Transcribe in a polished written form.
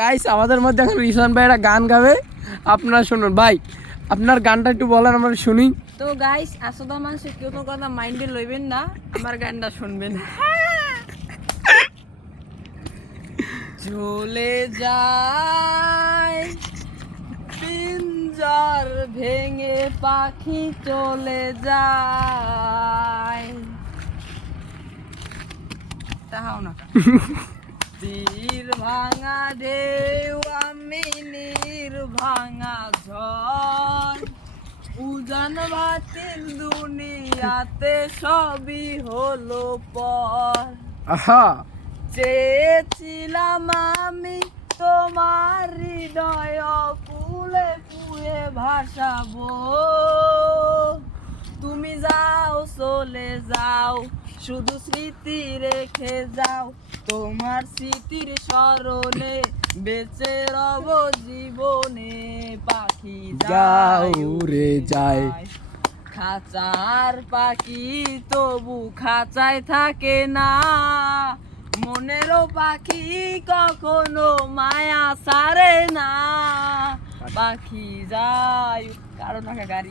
Guys আমাদের মধ্যে এখন রিশান ভাই একটা গান গাবে, আপনারা শুনুন। ভাই আপনার গানটা একটু বলেন আমরা শুনি। তো গাইস আসলে মানুষ কেউ কোনো কথা মাইন্ডে লইবেন না, আমার গানটা শুনবেন। চলে যায় পিঞ্জর ভেঙে পাখি চলে যায়, তাহাও না তীর ভাঙা ঢেউ আমি নীর ভাঙা ঝড়, উজান বাতিল দুনিয়াতে সবই হলো পর। আহা চেয়েছিলাম আমি তোমার হৃদয় ফুলে ফুয়ে ভাসাবো, তুমি যাও চলে যাও শুধু স্মৃতি রেখে যাও, তোমার স্মৃতির স্মরণে বেঁচে রব জীবনে। পাখি যাও উড়ে যায়, খাঁচার পাখি তবু খাঁচায় থাকে না, মনেরও পাখি কখনো মায়া সারে না। পাখি যায় কারণ গাড়ি